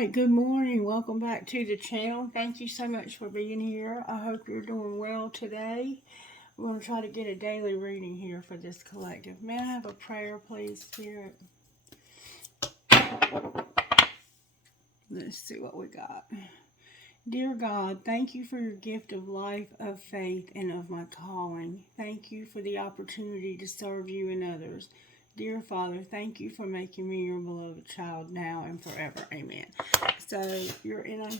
Alright, good morning. Welcome back to the channel. Thank you so much for being here. I hope you're doing well today. We're going to try to get a daily reading here for this collective. May I have a prayer, please, Spirit? Let's see what we got. Dear God, thank you for your gift of life, of faith, and of my calling. Thank you for the opportunity to serve you and others. Dear Father, thank you for making me your beloved child now and forever. Amen. So you're in a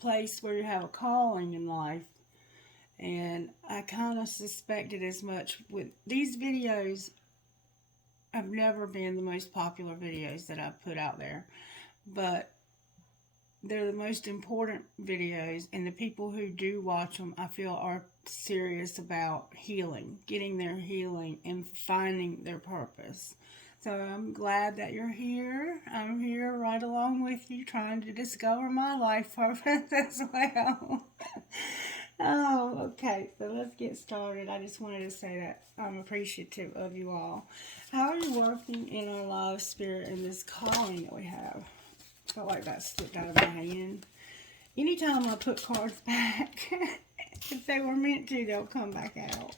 place where you have a calling in life. And I kind of suspected as much. With these videos, have never been the most popular videos that I've put out there. But they're the most important videos, and the people who do watch them, I feel, are serious about healing, getting their healing, and finding their purpose. So I'm glad that you're here. I'm here right along with you, trying to discover my life purpose as well. Oh, okay, so let's get started. I just wanted to say that I'm appreciative of you all. How are you working in our lives, Spirit, in this calling that we have? Felt like that slipped out of my hand. Anytime I put cards back, if they were meant to, they'll come back out.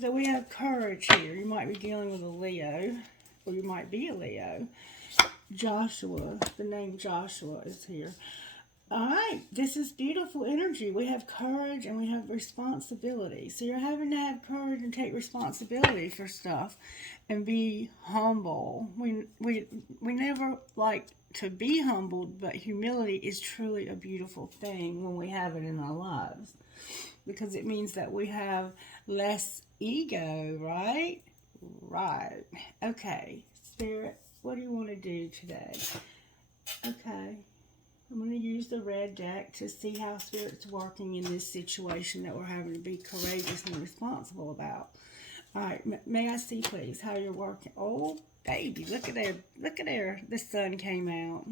So we have courage here. You might be dealing with a Leo, or you might be a Leo. Joshua, the name Joshua is here. Alright, this is beautiful energy. We have courage and we have responsibility. So you're having to have courage and take responsibility for stuff and be humble. We never like to be humbled, but humility is truly a beautiful thing when we have it in our lives. Because it means that we have less ego, right? Right. Okay, Spirit, what do you want to do today? Okay. I'm going to use the red deck to see how Spirit's working in this situation that we're having to be courageous and responsible about. Alright, may I see, please, how you're working? Oh, baby, look at there. Look at there. The sun came out.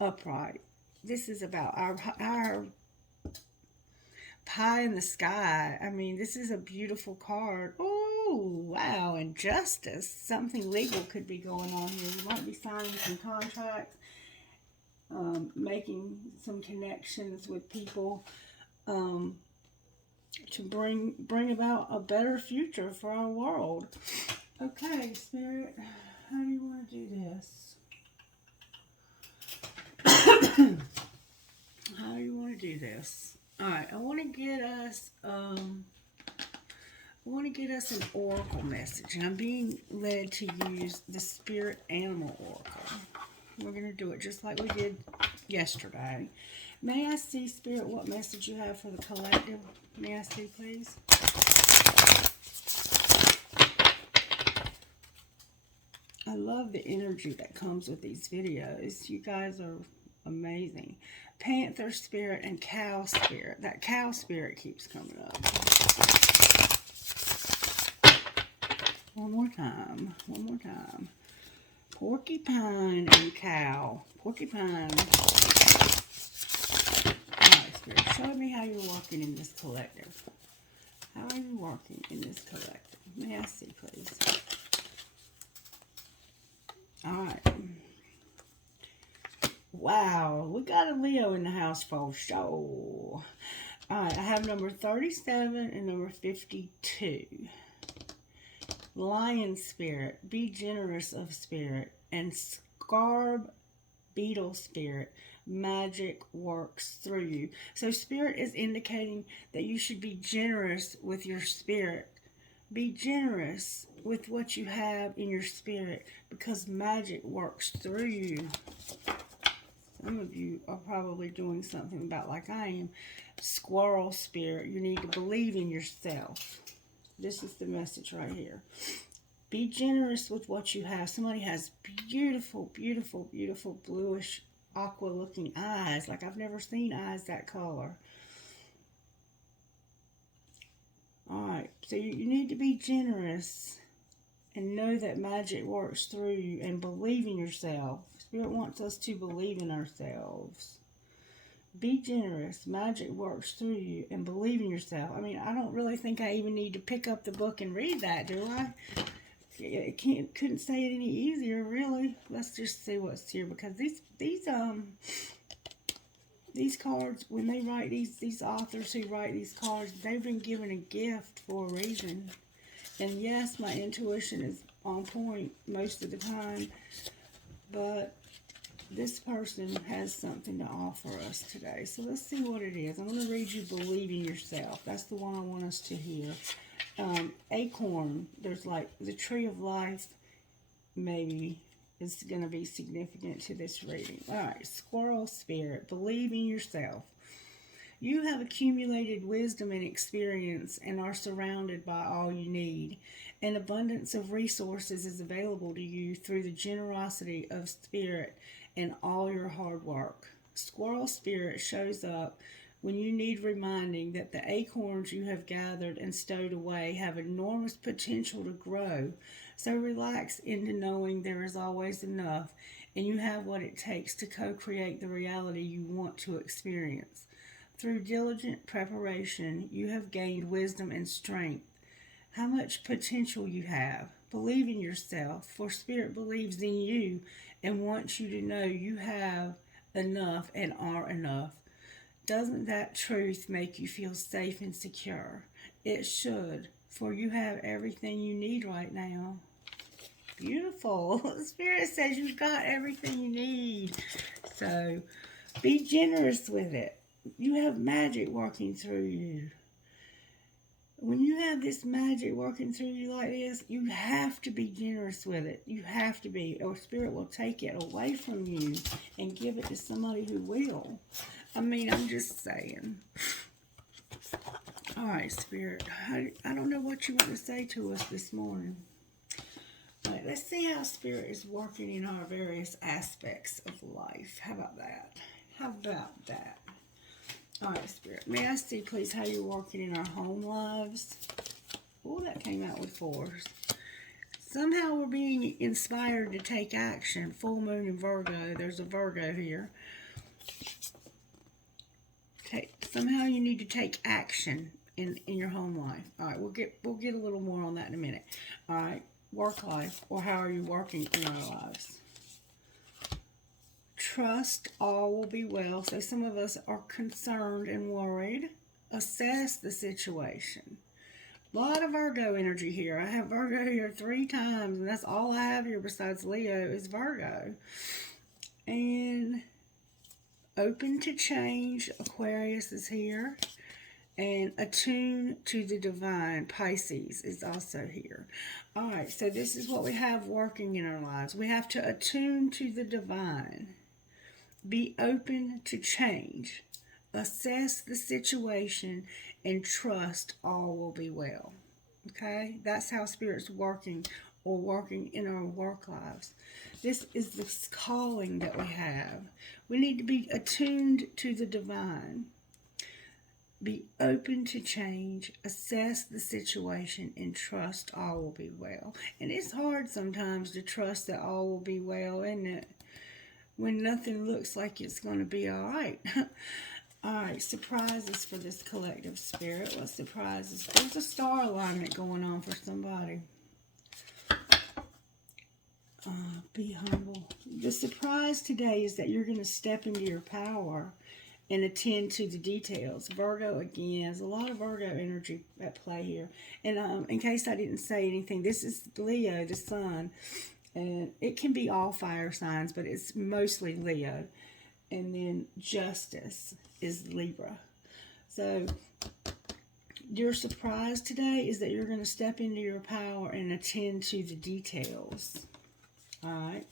Upright. This is about our pie in the sky. I mean, this is a beautiful card. Oh, wow. And justice. Something legal could be going on here. You might be signing some contracts. Making some connections with people to bring about a better future for our world. Okay, Spirit, how do you want to do this? How do you want to do this? Alright, I want to get us an oracle message, and I'm being led to use the Spirit Animal Oracle. We're going to do it just like we did yesterday. May I see, Spirit, what message you have for the collective? May I see, please? I love the energy that comes with these videos. You guys are amazing. Panther Spirit and Cow Spirit. That Cow Spirit keeps coming up. One more time. One more time. Porcupine and cow. Porcupine. Alright, Spirit, show me how you're working in this collective. How are you working in this collective? May I see, please? Alright. Wow, we got a Leo in the house for sure. Alright, I have number 37 and number 52. Lion Spirit, be generous of spirit, and Scarab Beetle Spirit, magic works through you. So Spirit is indicating that you should be generous with your spirit. Be generous with what you have in your spirit, because magic works through you. Some of you are probably doing something about like I am. Squirrel Spirit, you need to believe in yourself. This is the message right here. Be generous with what you have. Somebody has beautiful, beautiful, beautiful bluish aqua looking eyes. Like I've never seen eyes that color. Alright, so you need to be generous and know that magic works through you and believe in yourself. Spirit wants us to believe in ourselves. Be generous. Magic works through you and believe in yourself. I mean, I don't really think I even need to pick up the book and read that, do I? Couldn't say it any easier, really. Let's just see what's here, because these cards, when they write these authors who write these cards, they've been given a gift for a reason. And yes, my intuition is on point most of the time, but this person has something to offer us today. So let's see what it is. I'm going to read you Believe in Yourself. That's the one I want us to hear. Acorn, there's like the tree of life, maybe is going to be significant to this reading. All right, Squirrel Spirit, believe in yourself. You have accumulated wisdom and experience and are surrounded by all you need. An abundance of resources is available to you through the generosity of spirit and all your hard work. Squirrel Spirit shows up when you need reminding that the acorns you have gathered and stowed away have enormous potential to grow. So relax into knowing there is always enough, and you have what it takes to co-create the reality you want to experience. Through diligent preparation, you have gained wisdom and strength. How much potential you have. Believe in yourself, for Spirit believes in you and wants you to know you have enough and are enough. Doesn't that truth make you feel safe and secure? It should, for you have everything you need right now. Beautiful. Spirit says you've got everything you need. So be generous with it. You have magic working through you. When you have this magic working through you like this, you have to be generous with it. You have to be, or Spirit will take it away from you and give it to somebody who will. I mean, I'm just saying. All right, Spirit. I don't know what you want to say to us this morning. All right, let's see how Spirit is working in our various aspects of life. How about that? How about that? All right, Spirit. May I see, please, how you're working in our home lives? Oh, that came out with fours. Somehow we're being inspired to take action. Full moon in Virgo. There's a Virgo here. Somehow you need to take action in your home life. All right, we'll get a little more on that in a minute. All right, work life, or how are you working in our lives? Trust all will be well. So some of us are concerned and worried. Assess the situation. A lot of Virgo energy here. I have Virgo here 3 times, and that's all I have here besides Leo is Virgo. And open to change, Aquarius is here. And attune to the divine, Pisces is also here. All right, so this is what we have working in our lives. We have to attune to the divine. Be open to change. Assess the situation and trust all will be well. Okay? That's how Spirit's working, or working in our work lives. This is this calling that we have. We need to be attuned to the divine. Be open to change. Assess the situation and trust all will be well. And it's hard sometimes to trust that all will be well, isn't it? When nothing looks like it's going to be all right. All right, surprises for this collective Spirit. What surprises? There's a star alignment going on for somebody. Be humble. The surprise today is that you're going to step into your power and attend to the details. Virgo, again, there's a lot of Virgo energy at play here. And in case I didn't say anything, this is Leo, the sun. And it can be all fire signs, but it's mostly Leo. And then Justice is Libra. So your surprise today is that you're going to step into your power and attend to the details. All right.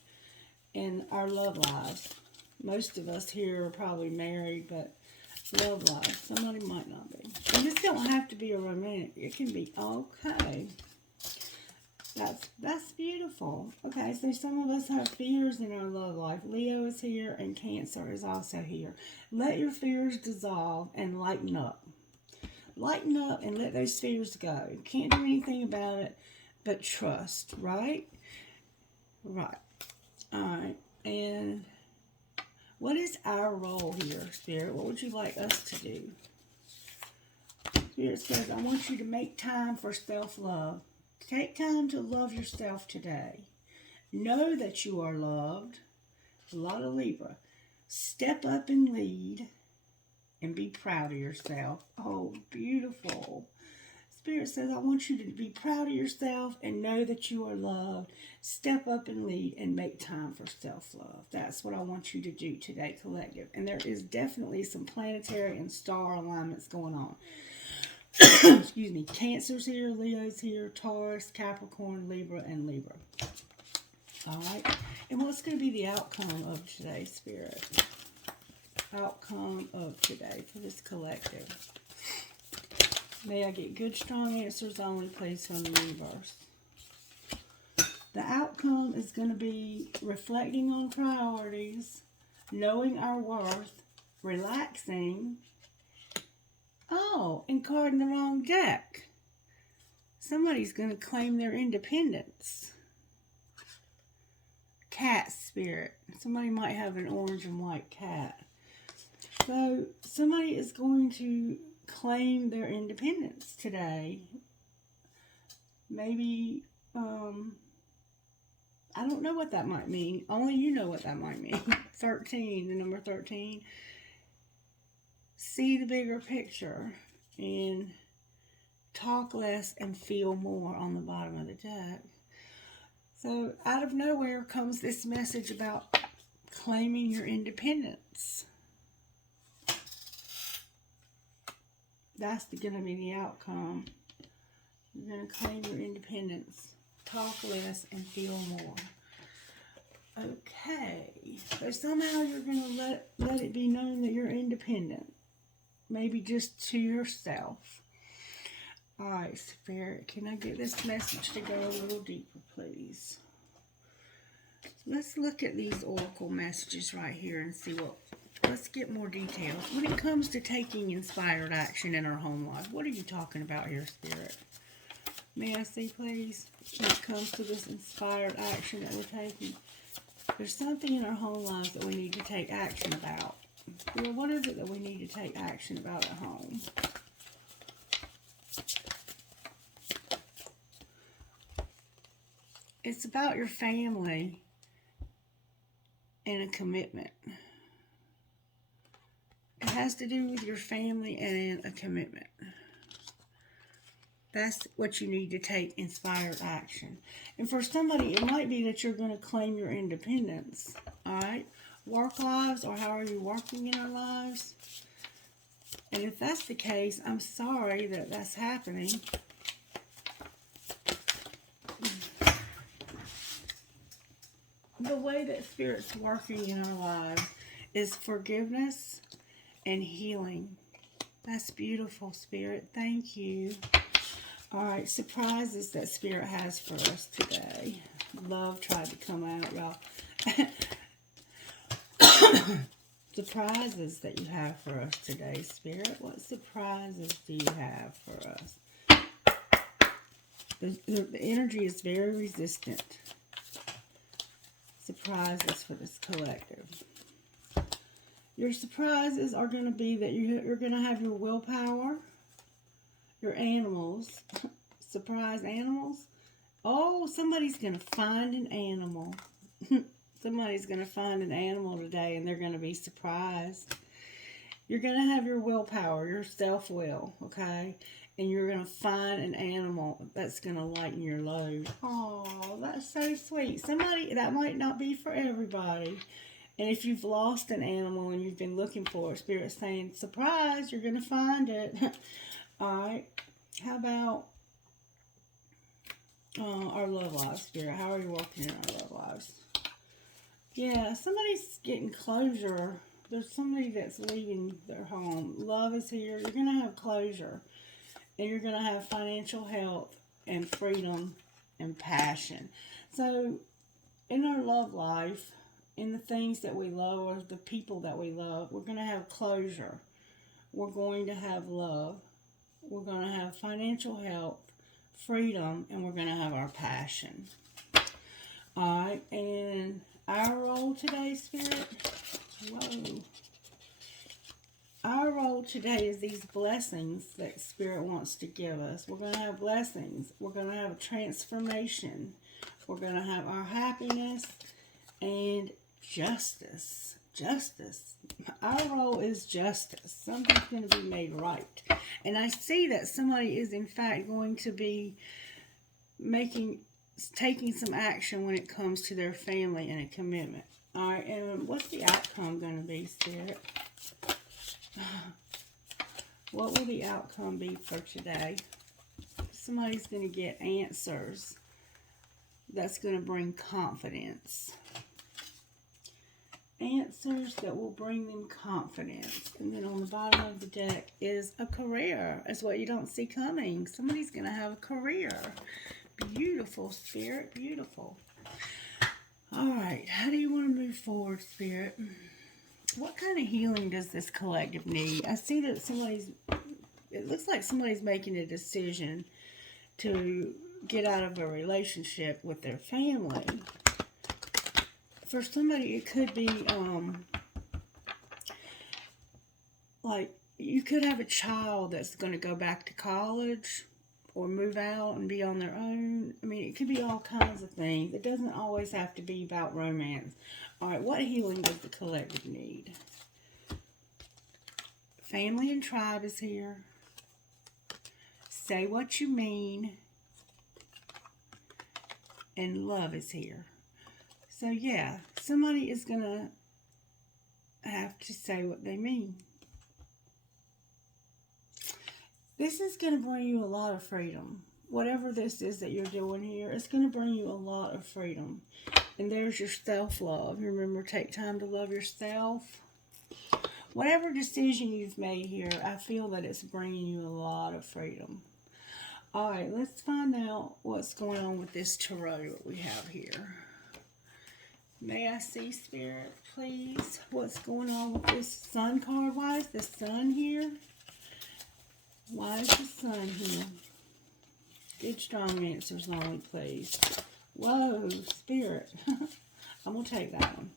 And our love lives. Most of us here are probably married, but love life. Somebody might not be. And this don't have to be a romantic. It can be okay. That's beautiful. Okay, so some of us have fears in our love life. Leo is here and Cancer is also here. Let your fears dissolve and lighten up. Lighten up and let those fears go. You can't do anything about it but trust, right? Right. All right. And what is our role here, Spirit? What would you like us to do? Spirit says, I want you to make time for self-love. Take time to love yourself today. Know that you are loved. A lot of Libra. Step up and lead and be proud of yourself. Oh, beautiful. Spirit says, I want you to be proud of yourself and know that you are loved. Step up and lead and make time for self-love. That's what I want you to do today, collective. And there is definitely some planetary and star alignments going on. Excuse me. Cancer's here, Leo's here, Taurus, Capricorn, Libra, and Libra. All right. And what's going to be the outcome of today, Spirit? Outcome of today for this collective. May I get good, strong answers only, please, from the universe. The outcome is going to be reflecting on priorities, knowing our worth, relaxing. Oh, and carding the wrong deck. Somebody's going to claim their independence. Cat spirit. Somebody might have an orange and white cat. So somebody is going to claim their independence today. Maybe, I don't know what that might mean. Only you know what that might mean. 13, the number 13. See the bigger picture and talk less and feel more on the bottom of the deck. So out of nowhere comes this message about claiming your independence. That's going to be the outcome. You're going to claim your independence. Talk less and feel more. Okay. So somehow you're going to let it be known that you're independent. Maybe just to yourself. Alright, Spirit. Can I get this message to go a little deeper, please? Let's look at these oracle messages right here and see what... Let's get more details. When it comes to taking inspired action in our home life, what are you talking about here, Spirit? May I see, please? When it comes to this inspired action that we're taking, there's something in our home lives that we need to take action about. Well, what is it that we need to take action about at home? It's about your family and a commitment. It has to do with your family and a commitment. That's what you need to take inspired action. And for somebody, it might be that you're going to claim your independence. All right? Work lives, or how are you working in our lives? And if that's the case, I'm sorry that that's happening. The way that Spirit's working in our lives is forgiveness and healing. That's beautiful, Spirit. Thank you. All right, surprises that Spirit has for us today. Love tried to come out, y'all. Surprises that you have for us today, Spirit. What surprises do you have for us? The energy is very resistant. Surprises for this collective. Your surprises are going to be that you're going to have your willpower, your animals, surprise animals. Oh, somebody's going to find an animal. Somebody's going to find an animal today and they're going to be surprised. You're going to have your willpower, your self-will, okay? And you're going to find an animal that's going to lighten your load. Oh, that's so sweet. Somebody, that might not be for everybody. And if you've lost an animal and you've been looking for it, Spirit's saying, surprise, you're going to find it. All right. How about our love lives, Spirit? How are you working in our love lives? Yeah, somebody's getting closure. There's somebody that's leaving their home. Love is here. You're going to have closure. And you're going to have financial health and freedom and passion. So, in our love life, in the things that we love or the people that we love, we're going to have closure. We're going to have love. We're going to have financial health, freedom, and we're going to have our passion. All right, and our role today, Spirit, whoa. Our role today is these blessings that Spirit wants to give us. We're going to have blessings. We're going to have a transformation. We're going to have our happiness and justice. Justice. Our role is justice. Something's going to be made right. And I see that somebody is in fact going to be taking some action when it comes to their family and a commitment. All right, and what's the outcome going to be, Spirit? What will the outcome be for today? Somebody's going to get answers that's going to bring confidence. Answers that will bring them confidence. And then on the bottom of the deck is a career. That's what you don't see coming. Somebody's going to have a career. Beautiful, Spirit. Beautiful. All right. How do you want to move forward, Spirit? What kind of healing does this collective need? I see that it looks like somebody's making a decision to get out of a relationship with their family. For somebody, it could be, like, you could have a child that's going to go back to college or move out and be on their own. I mean, it could be all kinds of things. It doesn't always have to be about romance. All right, what healing does the collective need? Family and tribe is here. Say what you mean. And love is here. So, yeah, somebody is going to have to say what they mean. This is going to bring you a lot of freedom. Whatever this is that you're doing here, it's going to bring you a lot of freedom. And there's your self-love. Remember, take time to love yourself. Whatever decision you've made here, I feel that it's bringing you a lot of freedom. All right, let's find out what's going on with this tarot that we have here. May I see, Spirit, please? What's going on with this Sun card? Why is the Sun here? Why is the Sun here? Good, strong answers only, please. Whoa, Spirit. I'm going to take that one.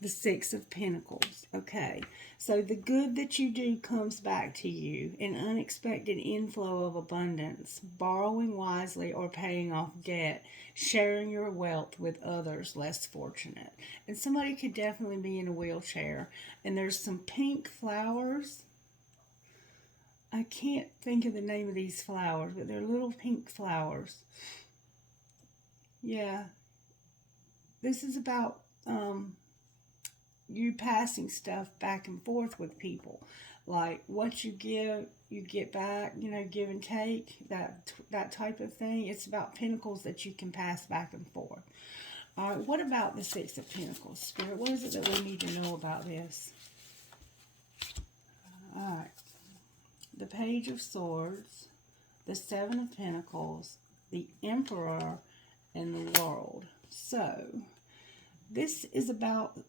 The Six of Pentacles. Okay. So the good that you do comes back to you. An unexpected inflow of abundance. Borrowing wisely or paying off debt. Sharing your wealth with others less fortunate. And somebody could definitely be in a wheelchair. And there's some pink flowers. I can't think of the name of these flowers, but they're little pink flowers. Yeah. This is about you passing stuff back and forth with people. Like what you give, you get back, you know, give and take, that type of thing. It's about pentacles that you can pass back and forth. All right, what about the Six of Pentacles, Spirit? What is it that we need to know about this? All right. The Page of Swords, the Seven of Pentacles, the Emperor, and the World. So, this is about,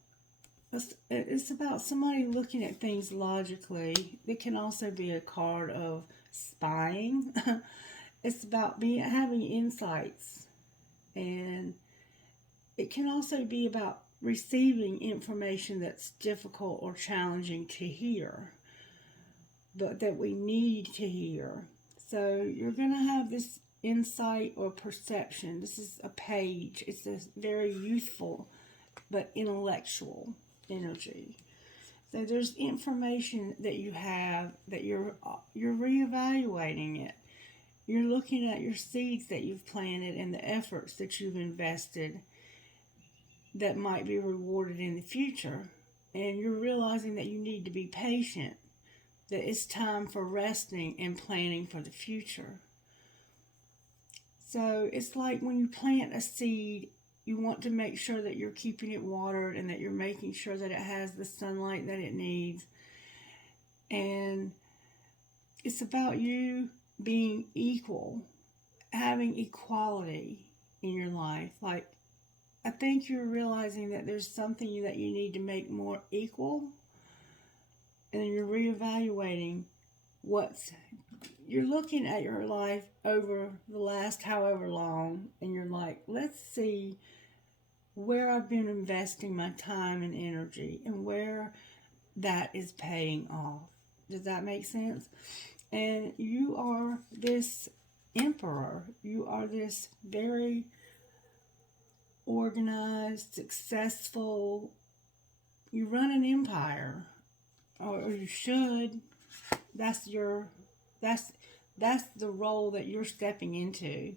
it's about somebody looking at things logically. It can also be a card of spying. It's about having insights. And it can also be about receiving information that's difficult or challenging to hear, but that we need to hear. So you're going to have this insight or perception. This is a page. It's a very youthful but intellectual energy. So there's information that you have that you're reevaluating it. You're looking at your seeds that you've planted and the efforts that you've invested that might be rewarded in the future. And you're realizing that you need to be patient, that it's time for resting and planning for the future. So it's like when you plant a seed, you want to make sure that you're keeping it watered and that you're making sure that it has the sunlight that it needs. And it's about you being equal, having equality in your life. Like, I think you're realizing that there's something that you need to make more equal, and you're reevaluating you're looking at your life over the last however long, and you're like, let's see where I've been investing my time and energy, and where that is paying off. Does that make sense? And you are this emperor. You are this very organized, successful. You run an empire, or you should. That's your. That's the role that you're stepping into,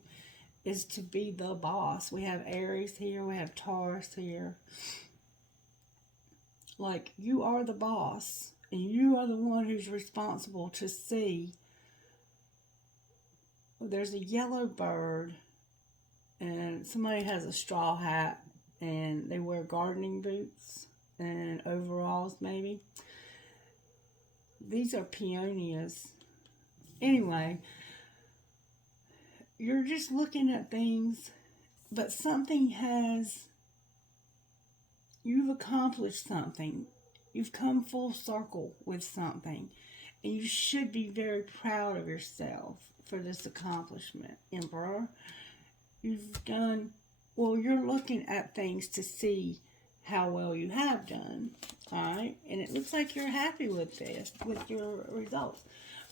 is to be the boss. We have Aries here. We have Taurus here. Like, you are the boss, and you are the one who's responsible to see. There's a yellow bird, and somebody has a straw hat, and they wear gardening boots and overalls, maybe. These are peonias. Anyway, you're just looking at things, but you've accomplished something. You've come full circle with something, and you should be very proud of yourself for this accomplishment, Emperor. You're looking at things to see how well you have done, all right? And it looks like you're happy with this, with your results.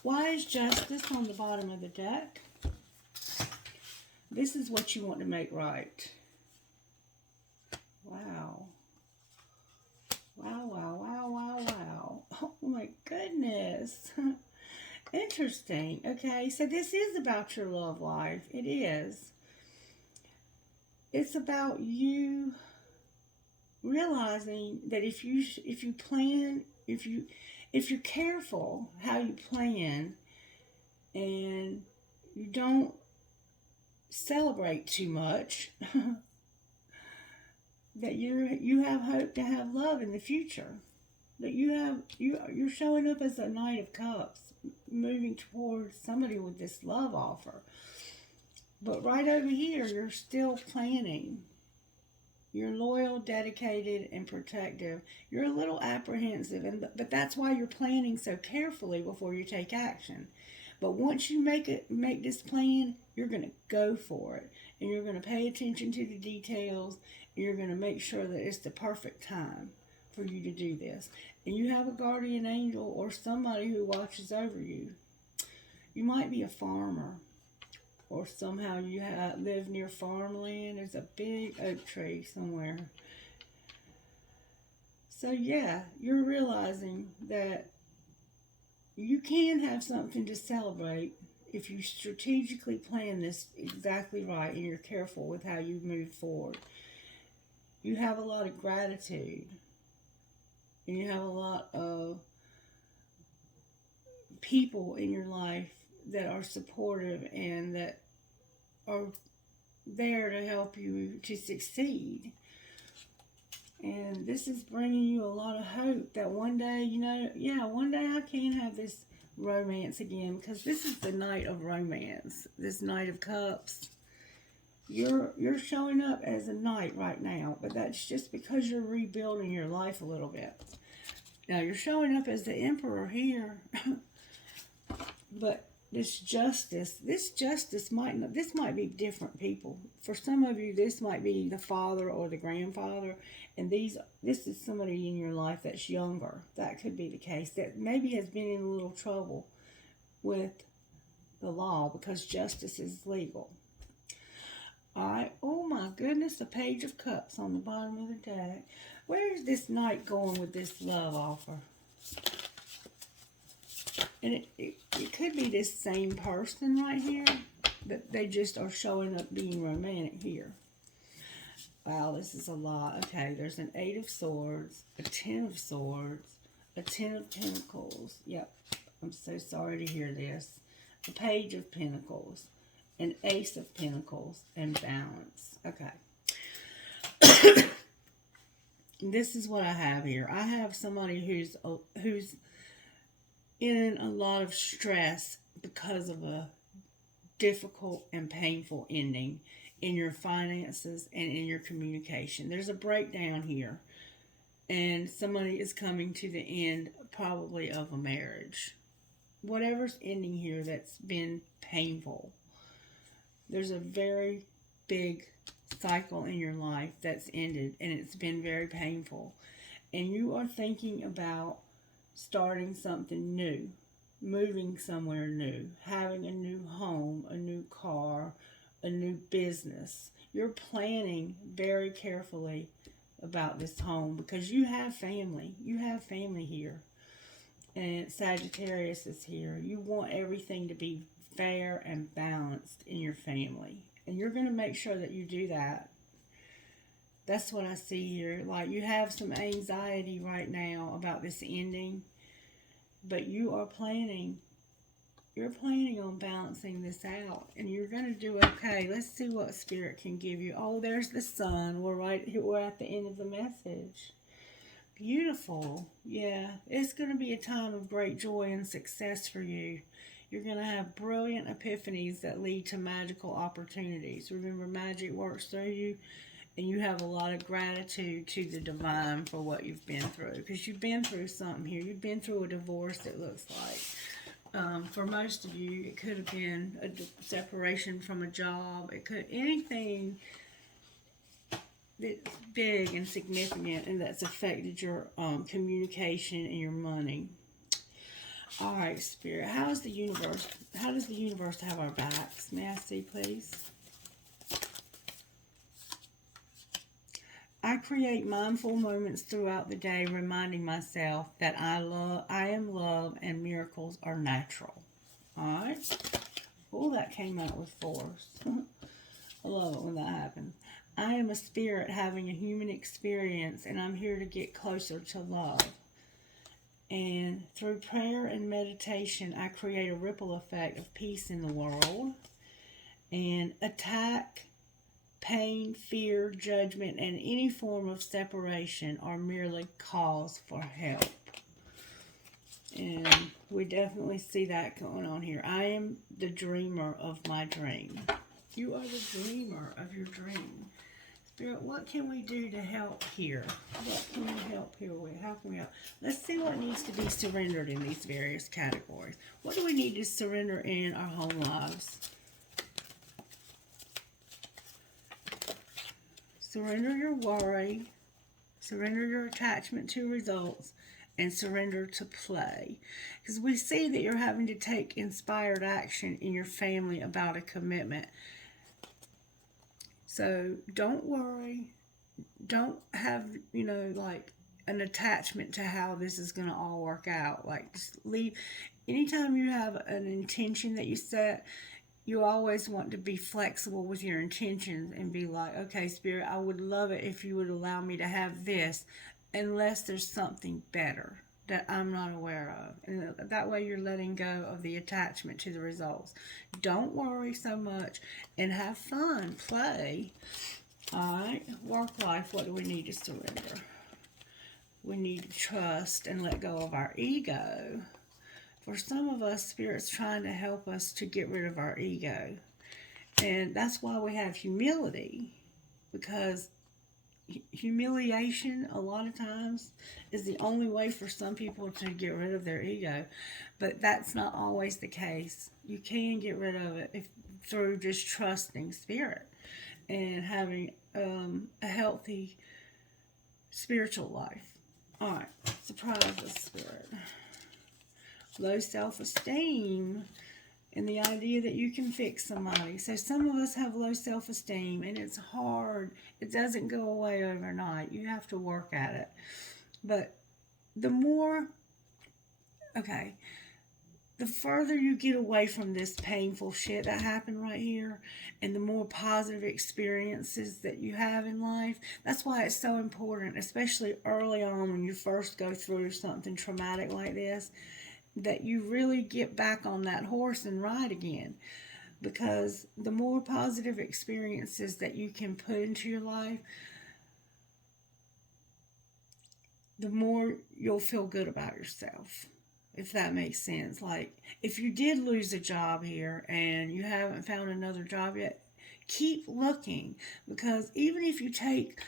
Why is Justice on the bottom of the deck? This is what you want to make right. Wow. Wow, wow, wow, wow, wow. Oh my goodness. Interesting. Okay, so this is about your love life. It is. It's about you realizing that if you plan, if you're careful how you plan, and you don't celebrate too much, that you have hope to have love in the future. That you're showing up as a Knight of Cups, moving towards somebody with this love offer. But right over here, you're still planning. You're loyal, dedicated, and protective. You're a little apprehensive, but that's why you're planning so carefully before you take action. But once you make this plan, you're going to go for it. And you're going to pay attention to the details. And you're going to make sure that it's the perfect time for you to do this. And you have a guardian angel or somebody who watches over you. You might be a farmer, or somehow you live near farmland. There's a big oak tree somewhere. So yeah, you're realizing that you can have something to celebrate if you strategically plan this exactly right and you're careful with how you move forward. You have a lot of gratitude, and you have a lot of people in your life that are supportive and that are there to help you to succeed. And this is bringing you a lot of hope that one day, one day I can have this romance again, because this is the Knight of Romance, this Knight of Cups. You're showing up as a knight right now, but that's just because you're rebuilding your life a little bit. Now you're showing up as the Emperor here, but this justice might be different people. For some of you, this might be the father or the grandfather, and this is somebody in your life that's younger. That could be the case, that maybe has been in a little trouble with the law, because justice is legal. Alright, oh my goodness, the Page of Cups on the bottom of the deck. Where is this knight going with this love offer? And it could be this same person right here, but they just are showing up being romantic here. Wow, this is a lot. Okay, there's an 8 of Swords, a 10 of Swords, a 10 of Pentacles. Yep, I'm so sorry to hear this. A Page of Pentacles, an Ace of Pentacles, and Balance. Okay. This is what I have here. I have somebody who's in a lot of stress because of a difficult and painful ending in your finances and in your communication. There's a breakdown here, and somebody is coming to the end probably of a marriage. Whatever's ending here that's been painful. There's a very big cycle in your life that's ended, and it's been very painful. And you are thinking about starting something new, moving somewhere new, having a new home, a new car, a new business. You're planning very carefully about this home because you have family. You have family here. And Sagittarius is here. You want everything to be fair and balanced in your family. And you're going to make sure that you do that. That's what I see here. Like, you have some anxiety right now about this ending, but you're planning on balancing this out, and you're going to do okay. Let's see what Spirit can give you. Oh, there's the sun. We're at the end of the message. Beautiful. Yeah, it's going to be a time of great joy and success for you. You're going to have brilliant epiphanies that lead to magical opportunities. Remember, magic works through you, and you have a lot of gratitude to the divine for what you've been through, because you've been through something here. You've been through a divorce, it looks like. For most of you, it could have been a separation from a job. It could anything that's big and significant and that's affected your communication and your money. All right, Spirit. How does the universe have our backs? May I see, please? I create mindful moments throughout the day, reminding myself that I am love and miracles are natural. Alright. Oh, that came out with force. I love it when that happens. I am a spirit having a human experience, and I'm here to get closer to love. And through prayer and meditation, I create a ripple effect of peace in the world. And attack, pain, fear, judgment, and any form of separation are merely cause for help. And we definitely see that going on here. I am the dreamer of my dream. You are the dreamer of your dream. Spirit, what can we do to help here? What can we help here with? How can we help? Let's see what needs to be surrendered in these various categories. What do we need to surrender in our home lives? Surrender your worry, surrender your attachment to results, and surrender to play. Because we see that you're having to take inspired action in your family about a commitment. So don't worry. Don't have, like an attachment to how this is going to all work out. Like, just leave. Anytime you have an intention that you set, you always want to be flexible with your intentions and be like, okay, Spirit, I would love it if you would allow me to have this, unless there's something better that I'm not aware of. And that way you're letting go of the attachment to the results. Don't worry so much and have fun. Play. All right. Work life, what do we need to surrender? We need to trust and let go of our ego. For some of us, Spirit's trying to help us to get rid of our ego. And that's why we have humility. Because humiliation, a lot of times, is the only way for some people to get rid of their ego. But that's not always the case. You can get rid of it through just trusting Spirit and having a healthy spiritual life. All right, surprise us, Spirit. Low self-esteem and the idea that you can fix somebody. So some of us have low self-esteem, and it's hard. It doesn't go away overnight. You have to work at it. But the further you get away from this painful shit that happened right here, and the more positive experiences that you have in life, that's why it's so important, especially early on when you first go through something traumatic like this, that you really get back on that horse and ride again. Because the more positive experiences that you can put into your life, the more you'll feel good about yourself. If that makes sense. Like, if you did lose a job here and you haven't found another job yet, keep looking. Because even if you take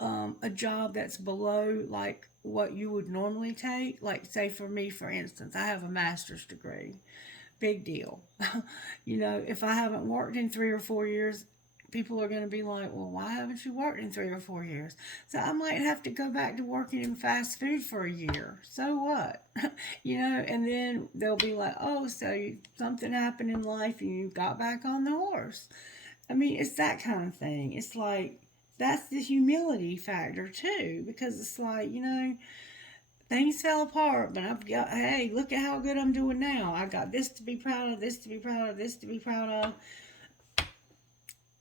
a job that's below like what you would normally take, like say for me, for instance, I have a master's degree. Big deal. If I haven't worked in 3 or 4 years, people are going to be like, well, why haven't you worked in 3 or 4 years? So I might have to go back to working in fast food for a year. So what? And then they'll be like, oh, so something happened in life and you got back on the horse. I mean, it's that kind of thing. It's like, that's the humility factor too, because it's like, things fell apart, but I've got, hey, look at how good I'm doing now. I got this to be proud of, this to be proud of, this to be proud of.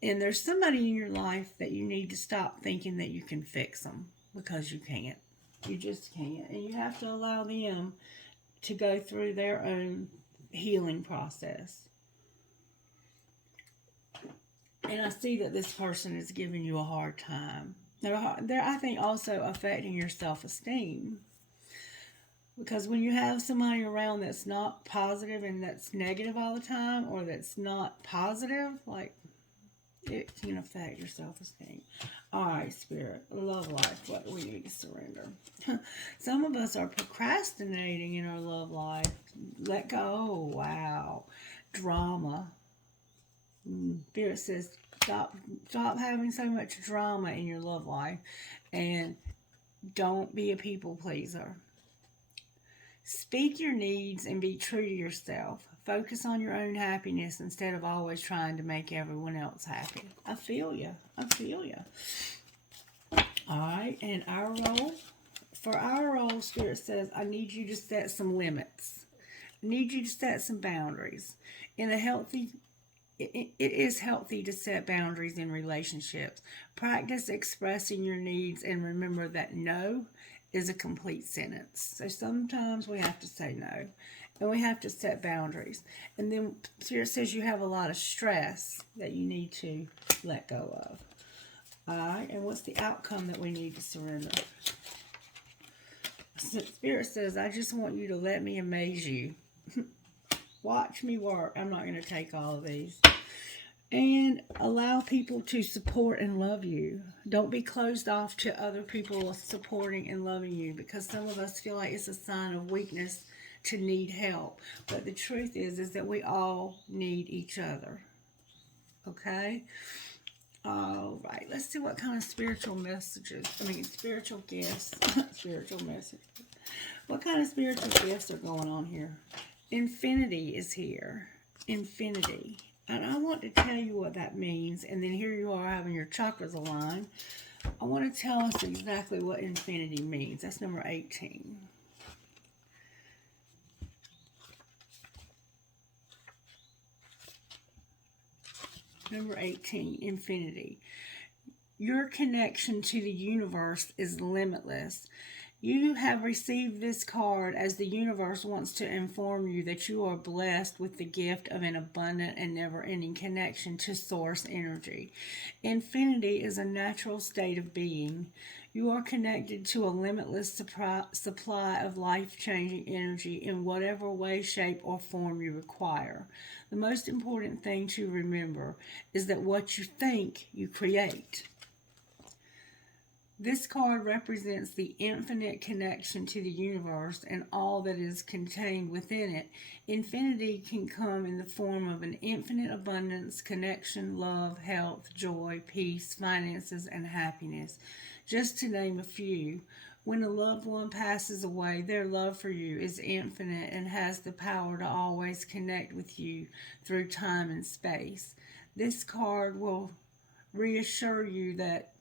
And there's somebody in your life that you need to stop thinking that you can fix them, because you can't. You just can't. And you have to allow them to go through their own healing process. And I see that this person is giving you a hard time. They're I think, also affecting your self-esteem. Because when you have somebody around that's not positive and that's negative all the time, or that's not positive, like, it can affect your self-esteem. All right, Spirit, love life, what do we need to surrender? Some of us are procrastinating in our love life. Let go. Oh, wow. Drama. Spirit says, stop having so much drama in your love life, and don't be a people pleaser. Speak your needs and be true to yourself. Focus on your own happiness instead of always trying to make everyone else happy. I feel you. All right, and for our role, Spirit says, I need you to set some limits. I need you to set some boundaries. It is healthy to set boundaries in relationships. Practice expressing your needs, and remember that no is a complete sentence. So sometimes we have to say no, and we have to set boundaries. And then Spirit says you have a lot of stress that you need to let go of. All right, and what's the outcome that we need to surrender? Spirit says, I just want you to let me amaze you. Watch me work. I'm not going to take all of these. And allow people to support and love you. Don't be closed off to other people supporting and loving you, because some of us feel like it's a sign of weakness to need help. But the truth is that we all need each other. Okay? All right. Let's see what kind of spiritual gifts. Spiritual messages. What kind of spiritual gifts are going on here? Infinity is here. Infinity. And I want to tell you what that means. And then here you are having your chakras aligned. I want to tell us exactly what infinity means. That's number 18. Number 18, infinity. Your connection to the universe is limitless. You have received this card as the universe wants to inform you that you are blessed with the gift of an abundant and never-ending connection to source energy. Infinity is a natural state of being. You are connected to a limitless supply of life-changing energy in whatever way, shape, or form you require. The most important thing to remember is that what you think, you create. This card represents the infinite connection to the universe and all that is contained within it. Infinity can come in the form of an infinite abundance, connection, love, health, joy, peace, finances, and happiness. Just to name a few. When a loved one passes away, their love for you is infinite and has the power to always connect with you through time and space. This card will reassure you that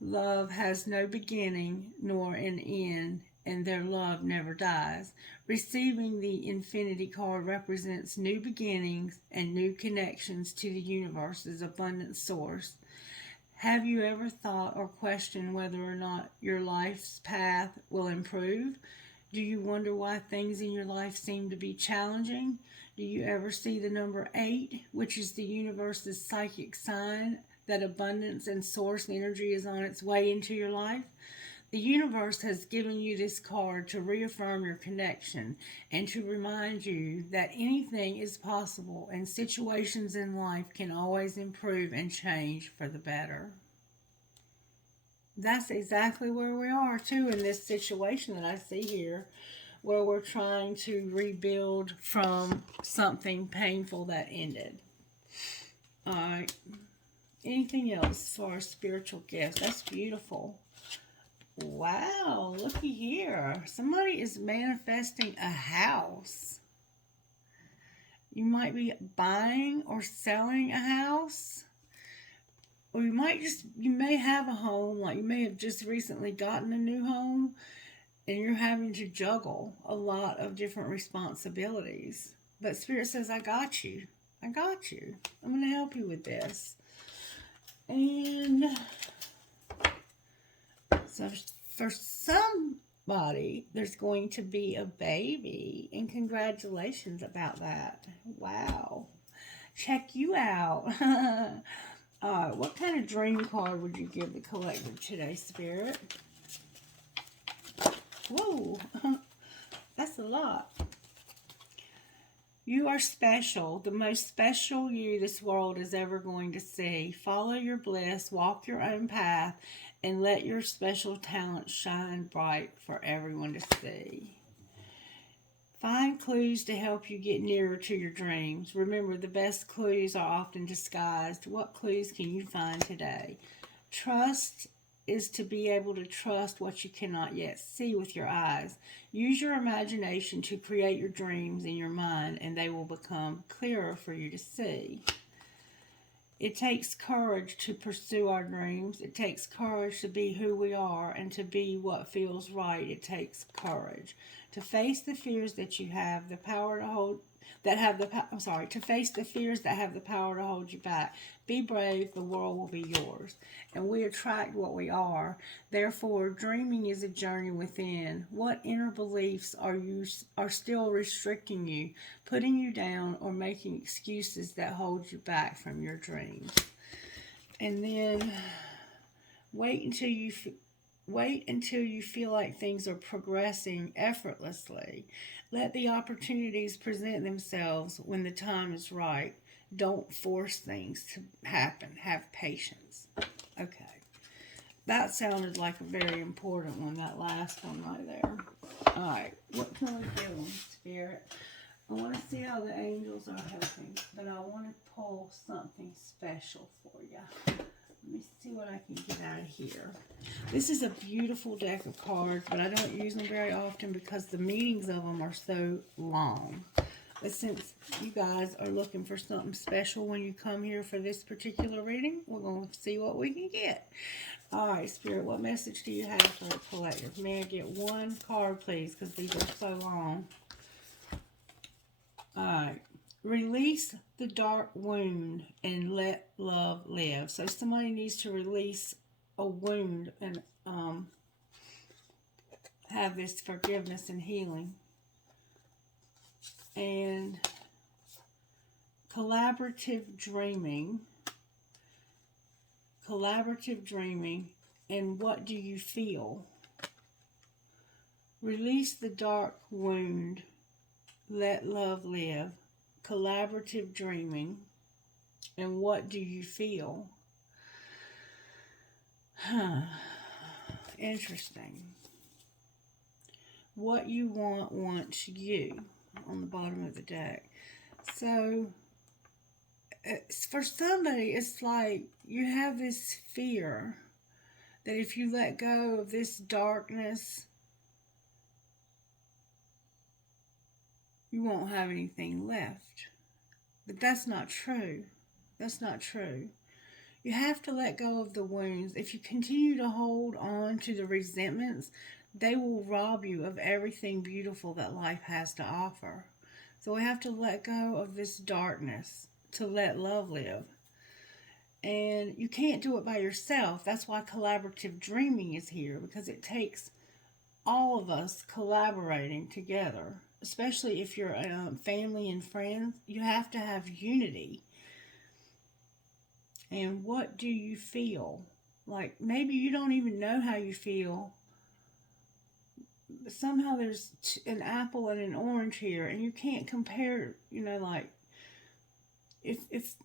love has no beginning nor an end, and their love never dies. Receiving the infinity card represents new beginnings and new connections to the universe's abundant source. Have you ever thought or questioned whether or not your life's path will improve? Do you wonder why things in your life seem to be challenging? Do you ever see the number 8, which is the universe's psychic sign that abundance and source energy is on its way into your life? The universe has given you this card to reaffirm your connection and to remind you that anything is possible and situations in life can always improve and change for the better. That's exactly where we are too in this situation that I see here, where we're trying to rebuild from something painful that ended. All right. Anything else for our spiritual gifts? That's beautiful. Wow, looky here. Somebody is manifesting a house. You might be buying or selling a house. Or you may have a home, like you may have just recently gotten a new home, and you're having to juggle a lot of different responsibilities. But Spirit says, I got you. I got you. I'm going to help you with this. And so for somebody, there's going to be a baby. And congratulations about that. Wow. Check you out. What kind of dream card would you give the collective today, Spirit? Whoa. That's a lot. You are special, the most special you this world is ever going to see. Follow your bliss, walk your own path, and let your special talent shine bright for everyone to see. Find clues to help you get nearer to your dreams. Remember, the best clues are often disguised. What clues can you find today? Trust is to be able to trust what you cannot yet see with your eyes. Use your imagination to create your dreams in your mind, and they will become clearer for you to see. It takes courage to pursue our dreams. It takes courage to be who we are and to be what feels right. It takes courage to face the fears that you have the power to hold to face the fears that have the power to hold you back. Be brave, the world will be yours. And we attract what we are. Therefore, dreaming is a journey within. What inner beliefs are still restricting you, putting you down, or making excuses that hold you back from your dreams? And then wait until you feel like things are progressing effortlessly. Let the opportunities present themselves when the time is right. Don't force things to happen. Have patience. Okay. That sounded like a very important one, that last one right there. Alright, what can we do, Spirit? I want to see how the angels are helping, but I want to pull something special for you. Let me see what I can get out of here. This is a beautiful deck of cards, but I don't use them very often because the meanings of them are so long. But since you guys are looking for something special when you come here for this particular reading, we're going to see what we can get. Alright, Spirit, what message do you have for the collective? May I get one card, please, because these are so long. Alright. Release the dark wound and let love live. So somebody needs to release a wound and have this forgiveness and healing. And collaborative dreaming. And what do you feel? Release the dark wound. Let love live. Collaborative dreaming. And what do you feel? Interesting. What you want wants you on the bottom of the deck. So for somebody, it's like you have this fear that if you let go of this darkness, you won't have anything left. But that's not true. That's not true. You have to let go of the wounds. If you continue to hold on to the resentments, they will rob you of everything beautiful that life has to offer. So we have to let go of this darkness to let love live. And you can't do it by yourself. That's why collaborative dreaming is here, because it takes all of us collaborating together. Especially if you're family and friends, you have to have unity. And what do you feel? Like, maybe you don't even know how you feel, but somehow there's an apple and an orange here, and you can't compare, like, if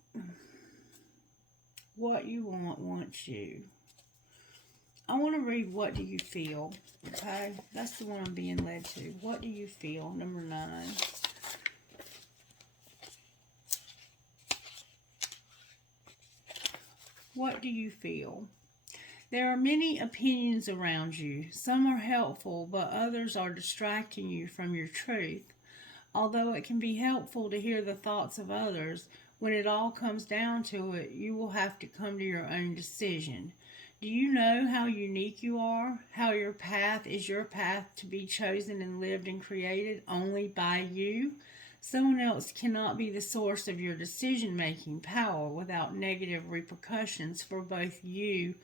what you wants you. I want to read what do you feel, okay? That's the one I'm being led to. What do you feel? Number 9. what do you feel? There are many opinions around you. Some are helpful, but others are distracting you from your truth. Although it can be helpful to hear the thoughts of others, when it all comes down to it, you will have to come to your own decision. Do you know how unique you are? How your path is your path to be chosen and lived and created only by you? Someone else cannot be the source of your decision making power without negative repercussions for both of you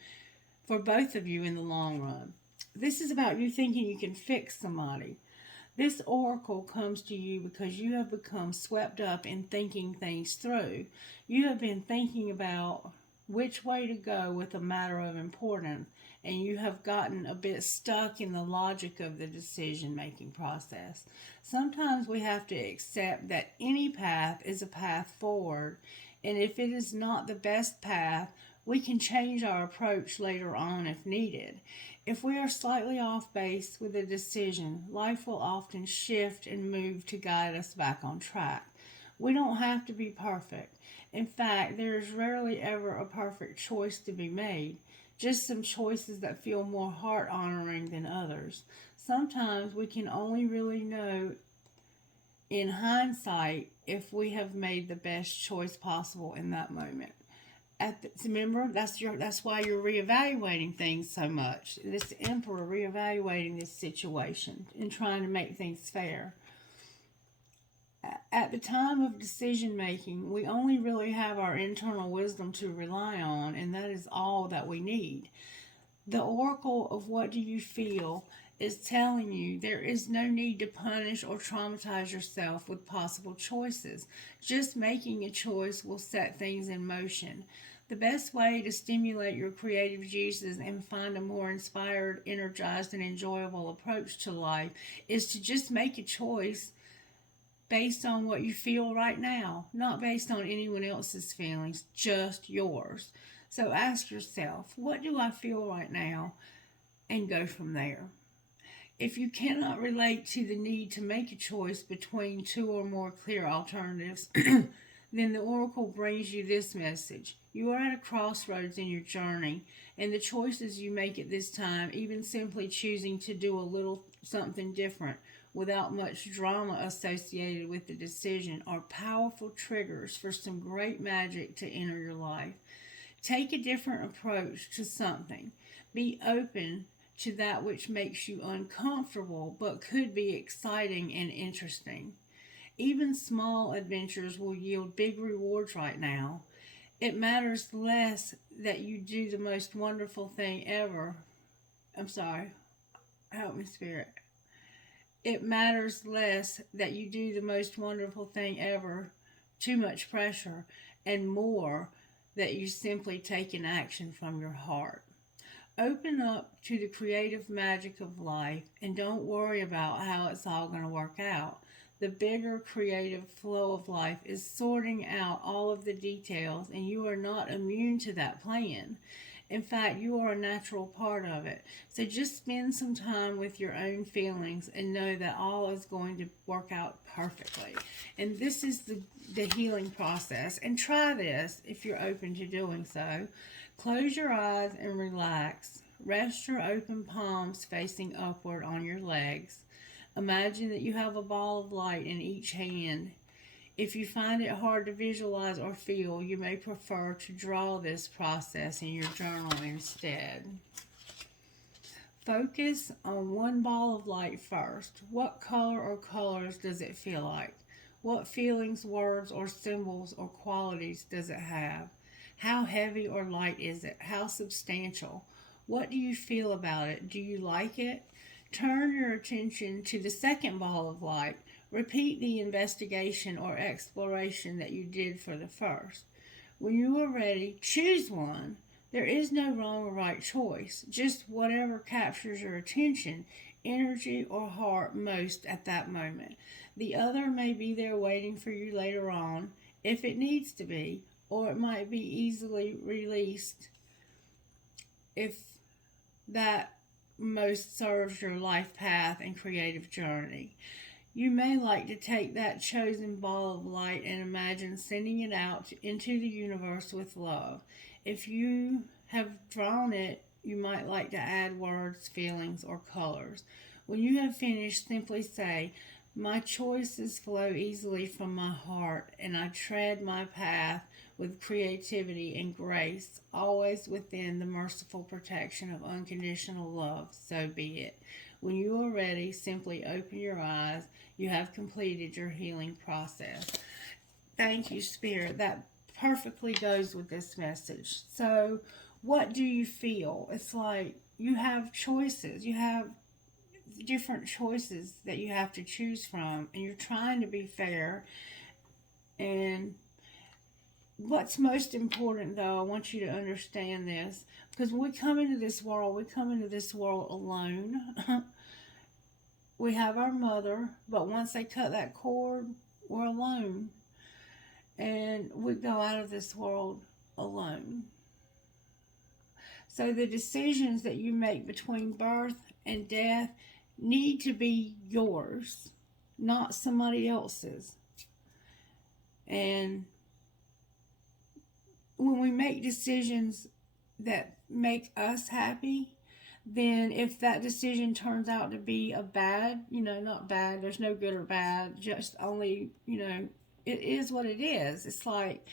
in the long run. This is about you thinking you can fix somebody. This oracle comes to you because you have become swept up in thinking things through. You have been thinking about which way to go with a matter of importance, and you have gotten a bit stuck in the logic of the decision-making process. Sometimes we have to accept that any path is a path forward, and if it is not the best path, we can change our approach later on if needed. If we are slightly off base with a decision, life will often shift and move to guide us back on track. We don't have to be perfect. In fact, there is rarely ever a perfect choice to be made, just some choices that feel more heart-honoring than others. Sometimes we can only really know in hindsight if we have made the best choice possible in that moment. Remember, that's why you're reevaluating things so much. This emperor reevaluating this situation and trying to make things fair. At the time of decision making, we only really have our internal wisdom to rely on, and that is all that we need. The oracle of what do you feel is telling you there is no need to punish or traumatize yourself with possible choices. Just making a choice will set things in motion. The best way to stimulate your creative juices and find a more inspired, energized, and enjoyable approach to life is to just make a choice based on what you feel right now, not based on anyone else's feelings, just yours. So ask yourself, what do I feel right now? And go from there. If you cannot relate to the need to make a choice between two or more clear alternatives, then the oracle brings you this message. You are at a crossroads in your journey, and the choices you make at this time, even simply choosing to do a little something different without much drama associated with the decision, are powerful triggers for some great magic to enter your life. Take a different approach to something. Be open to that which makes you uncomfortable but could be exciting and interesting. Even small adventures will yield big rewards right now. It matters less that you do the most wonderful thing ever. Help me, Spirit. It matters less that you do the most wonderful thing ever, too much pressure, and more that you simply take an action from your heart. Open up to the creative magic of life and don't worry about how it's all going to work out. The bigger creative flow of life is sorting out all of the details, and you are not immune to that plan. In fact, you are a natural part of it. So just spend some time with your own feelings and know that all is going to work out perfectly. And this is the healing process. And try this if you're open to doing so. Close your eyes and relax. Rest your open palms facing upward on your legs. Imagine that you have a ball of light in each hand. If you find it hard to visualize or feel, you may prefer to draw this process in your journal instead. Focus on one ball of light first. What color or colors does it feel like? What feelings, words, or symbols or qualities does it have? How heavy or light is it? How substantial? What do you feel about it? Do you like it? Turn your attention to the second ball of light. Repeat the investigation or exploration that you did for the first. When you are ready, choose one. There is no wrong or right choice, just whatever captures your attention, energy, or heart most at that moment. The other may be there waiting for you later on, if it needs to be, or it might be easily released if that most serves your life path and creative journey. You may like to take that chosen ball of light and imagine sending it out into the universe with love. if you have drawn it, you might like to add words, feelings, or colors. When you have finished, simply say, "My choices flow easily from my heart, and I tread my path with creativity and grace, always within the merciful protection of unconditional love. So be it." When you are ready, simply open your eyes. You have completed your healing process. Thank you, Spirit. That perfectly goes with this message. So, what do you feel? It's like you have choices. You have different choices that you have to choose from, and you're trying to be fair. And what's most important, though, I want you to understand this, because when we come into this world, we come into this world alone. We have our mother, but once they cut that cord, we're alone. And we go out of this world alone. So the decisions that you make between birth and death need to be yours, not somebody else's. And when we make decisions that make us happy, then if that decision turns out to be a bad, not bad, there's no good or bad, just only, it is what it is. It's like,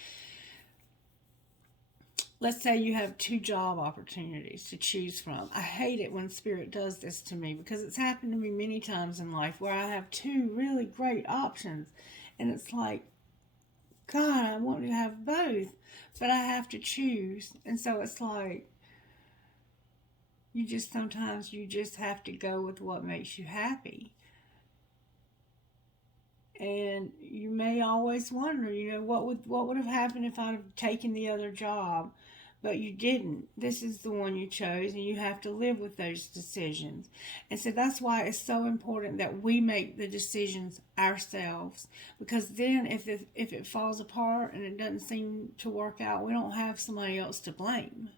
let's say you have 2 job opportunities to choose from. I hate it when Spirit does this to me, because it's happened to me many times in life where I have 2 really great options. And it's like, God, I want to have both, but I have to choose. And so it's like, sometimes you just have to go with what makes you happy. And you may always wonder, what would have happened if I'd have taken the other job? But you didn't. This is the one you chose, and you have to live with those decisions. And so that's why it's so important that we make the decisions ourselves. Because then if it falls apart and it doesn't seem to work out, we don't have somebody else to blame.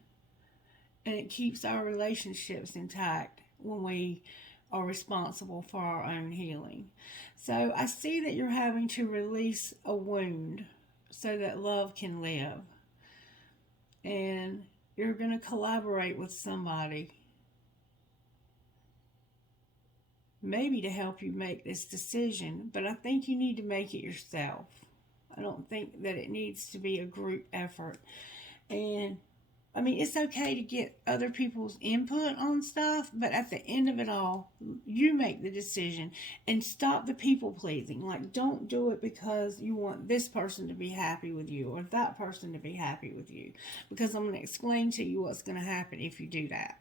And it keeps our relationships intact when we are responsible for our own healing. So I see that you're having to release a wound so that love can live. And you're going to collaborate with somebody, maybe to help you make this decision, but I think you need to make it yourself. I don't think that it needs to be a group effort. And I mean, it's okay to get other people's input on stuff, but at the end of it all, you make the decision, and stop the people pleasing. Like, don't do it because you want this person to be happy with you or that person to be happy with you, because I'm going to explain to you what's going to happen if you do that.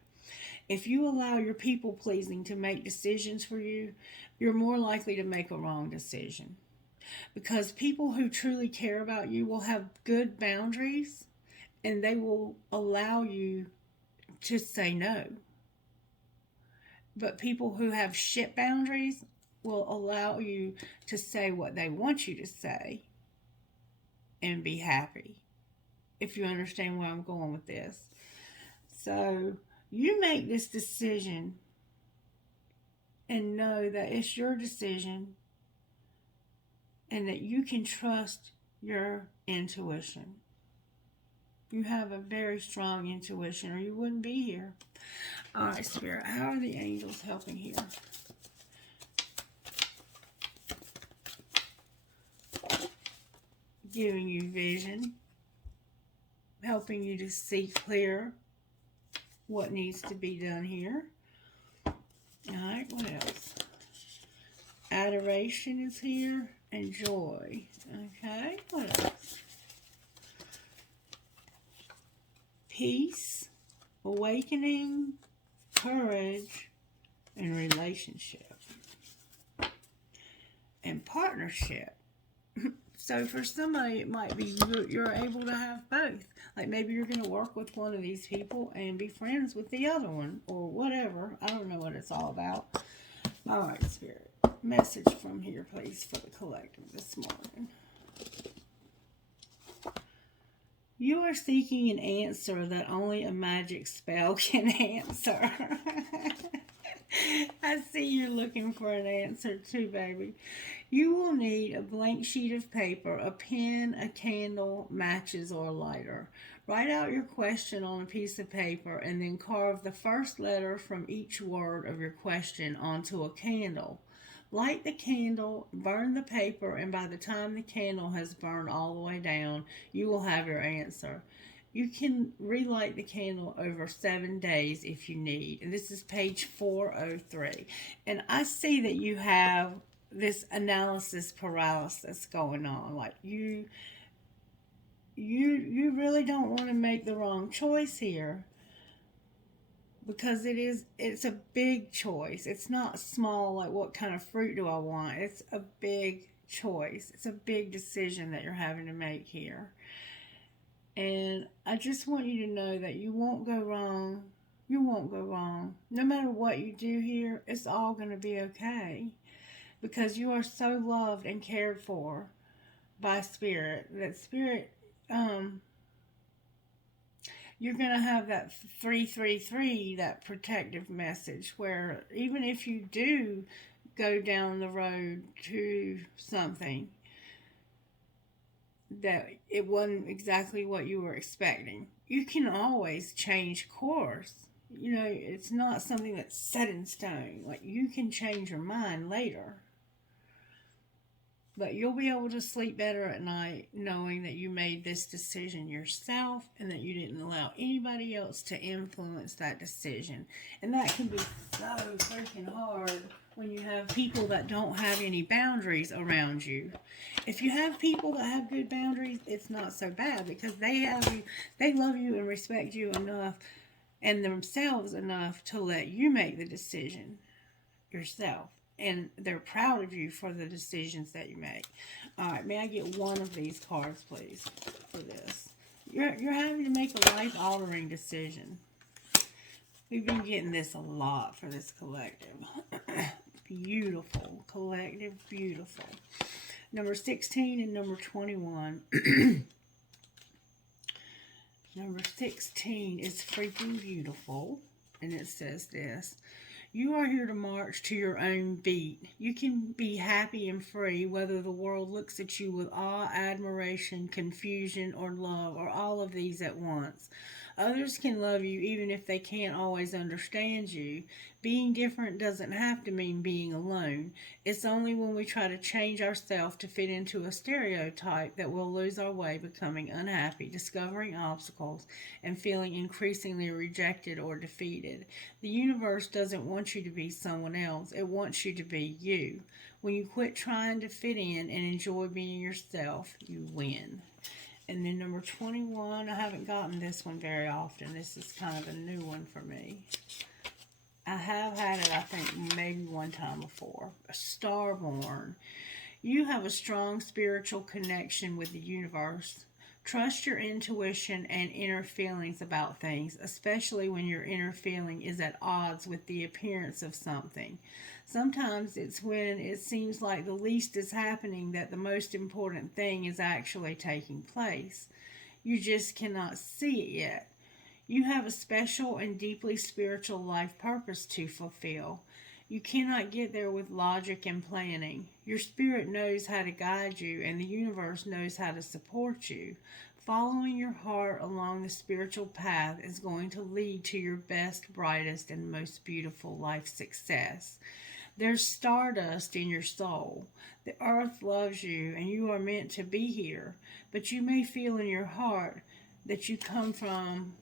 If you allow your people pleasing to make decisions for you, you're more likely to make a wrong decision, because people who truly care about you will have good boundaries, and they will allow you to say no. But people who have shit boundaries will allow you to say what they want you to say and be happy, if you understand where I'm going with this. So you make this decision and know that it's your decision, and that you can trust your intuition. You have a very strong intuition, or you wouldn't be here. All right, Spirit, how are the angels helping here? Giving you vision, helping you to see clear what needs to be done here. All right, what else? Adoration is here, and joy. Okay, what else? Peace, awakening, courage, and relationship. And partnership. So for somebody, it might be you're able to have both. Like, maybe you're going to work with one of these people and be friends with the other one, or whatever. I don't know what it's all about. All right, Spirit. Message from here, please, for the collective this morning. You are seeking an answer that only a magic spell can answer. I see you're looking for an answer too, baby. You will need a blank sheet of paper, a pen, a candle, matches, or a lighter. Write out your question on a piece of paper and then carve the first letter from each word of your question onto a candle. Light the candle, burn the paper, and by the time the candle has burned all the way down, you will have your answer. You can relight the candle over 7 days if you need. And this is page 403. And I see that you have this analysis paralysis going on. Like you really don't want to make the wrong choice here, because it's a big choice. It's not small, like what kind of fruit do I want. It's a big choice. It's a big decision that you're having to make here. And I just want you to know that you won't go wrong. You won't go wrong. No matter what you do here, it's all going to be okay, because you are so loved and cared for by Spirit. That Spirit, you're going to have that 333, that protective message, where even if you do go down the road to something that it wasn't exactly what you were expecting, you can always change course. You know, it's not something that's set in stone. Like, you can change your mind later. But you'll be able to sleep better at night knowing that you made this decision yourself and that you didn't allow anybody else to influence that decision. And that can be so freaking hard when you have people that don't have any boundaries around you. If you have people that have good boundaries, it's not so bad, because they love you and respect you enough and themselves enough to let you make the decision yourself. And they're proud of you for the decisions that you make. All right, may I get one of these cards, please, for this? You're having to make a life-altering decision. We've been getting this a lot for this collective. Beautiful. Collective, beautiful. Number 16 and number 21. Number 16 is freaking beautiful. And it says this: you are here to march to your own beat. You can be happy and free whether the world looks at you with awe, admiration, confusion, or love, or all of these at once. Others can love you even if they can't always understand you. Being different doesn't have to mean being alone. It's only when we try to change ourselves to fit into a stereotype that we'll lose our way, becoming unhappy, discovering obstacles, and feeling increasingly rejected or defeated. The universe doesn't want you to be someone else. It wants you to be you. When you quit trying to fit in and enjoy being yourself, you win. And then number 21, I haven't gotten this one very often. This is kind of a new one for me. I have had it, I think, maybe one time before. Starborn. You have a strong spiritual connection with the universe. Trust your intuition and inner feelings about things, especially when your inner feeling is at odds with the appearance of something. Sometimes it's when it seems like the least is happening that the most important thing is actually taking place. You just cannot see it yet. You have a special and deeply spiritual life purpose to fulfill. You cannot get there with logic and planning. Your spirit knows how to guide you, and the universe knows how to support you. Following your heart along the spiritual path is going to lead to your best, brightest, and most beautiful life success. There's stardust in your soul. The earth loves you, and you are meant to be here. But you may feel in your heart that you come from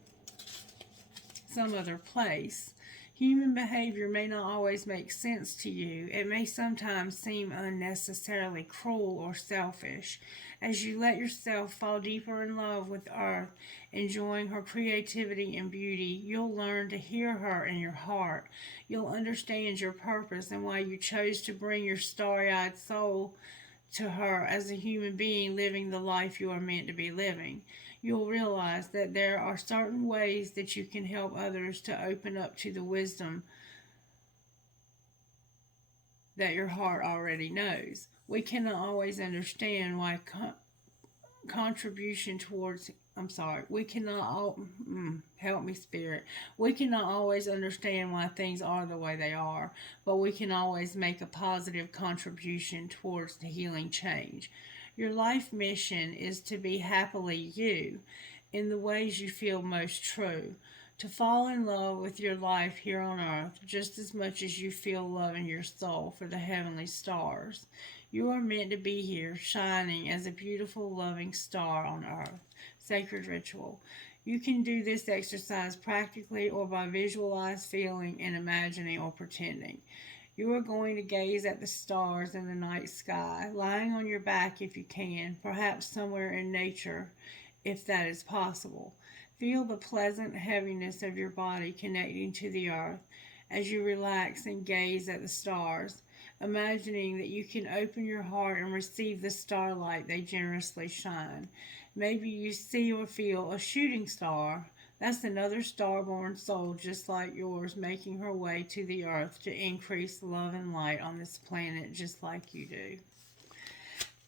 some other place. Human behavior may not always make sense to you. It may sometimes seem unnecessarily cruel or selfish. As you let yourself fall deeper in love with Earth, enjoying her creativity and beauty, you'll learn to hear her in your heart. You'll understand your purpose and why you chose to bring your starry-eyed soul to her as a human being living the life you are meant to be living. You'll realize that there are certain ways that you can help others to open up to the wisdom that your heart already knows. We cannot always understand why contribution towards, we cannot, help me, Spirit. We cannot always understand why things are the way they are, but we can always make a positive contribution towards the healing change. Your life mission is to be happily you, in the ways you feel most true, to fall in love with your life here on earth just as much as you feel love in your soul for the heavenly stars. You are meant to be here, shining as a beautiful, loving star on earth. Sacred ritual. You can do this exercise practically or by visualize, feeling, and imagining or pretending. You are going to gaze at the stars in the night sky, lying on your back if you can, perhaps somewhere in nature if that is possible. Feel the pleasant heaviness of your body connecting to the earth as you relax and gaze at the stars, imagining that you can open your heart and receive the starlight they generously shine. Maybe you see or feel a shooting star. That's another star-born soul just like yours making her way to the earth to increase love and light on this planet just like you do.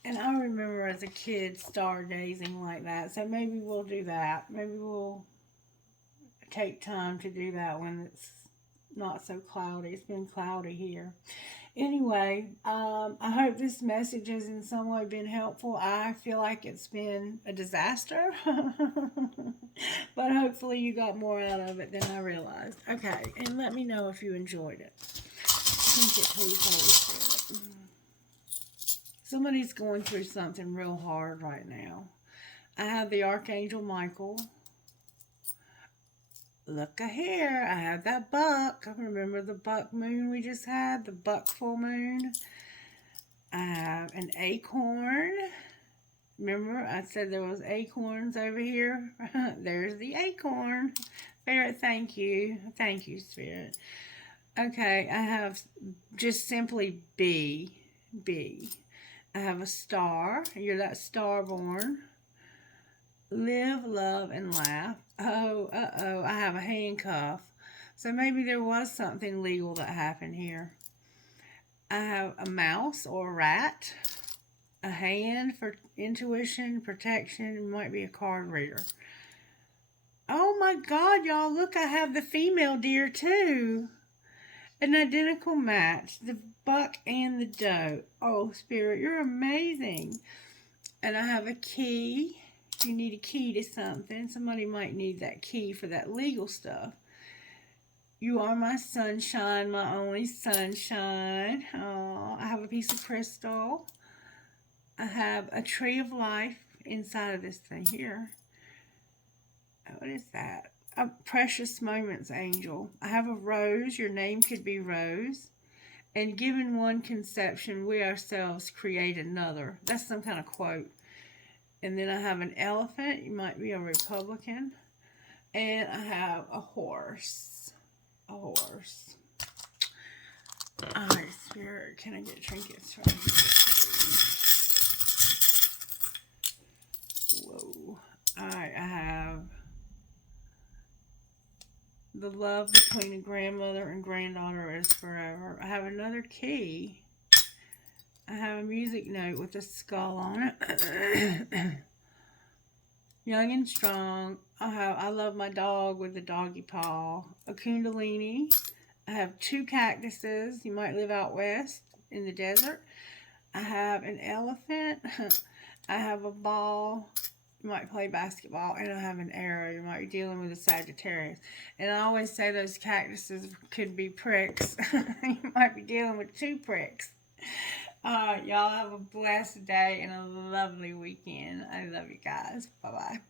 And I remember as a kid stargazing like that, so maybe we'll do that. Maybe we'll take time to do that when it's not so cloudy. It's been cloudy here. Anyway, I hope this message has in some way been helpful. I feel like it's been a disaster, but hopefully you got more out of it than I realized. Okay, and let me know if you enjoyed it. Thank you, please, Holy Spirit. Somebody's going through something real hard right now. I have the Archangel Michael. Look here, I have that buck. Remember the buck moon we just had? The buck full moon. I have an acorn. Remember I said there was acorns over here? There's the acorn. Spirit, thank you. Thank you, Spirit. Okay, I have just simply B. I have a star. You're that star born. Live, love, and laugh. Oh, I have a handcuff. So maybe there was something legal that happened here. I have a mouse or a rat. A hand for intuition, protection. It might be a card reader. Oh my God, y'all. Look, I have the female deer too. An identical match. The buck and the doe. Oh, Spirit, you're amazing. And I have a key. If you need a key to something, somebody might need that key for that legal stuff. You are my sunshine, my only sunshine. Oh, I have a piece of crystal. I have a tree of life inside of this thing here. What is that? A precious moments angel. I have a rose. Your name could be Rose. And given one conception, we ourselves create another. That's some kind of quote. And then I have an elephant. You might be a Republican. And I have a horse. A horse. All right, Spirit, can I get trinkets from you? Whoa. All right, I have the love between a grandmother and granddaughter is forever. I have another key. I have a music note with a skull on it. Young and strong. I love my dog with the doggy paw. A kundalini. I have 2 cactuses. You might live out west in the desert. I have an elephant. I have a ball. You might play basketball. And I have an arrow. You might be dealing with a Sagittarius. And I always say those cactuses could be pricks. You might be dealing with 2 pricks. Y'all have a blessed day and a lovely weekend. I love you guys. Bye-bye.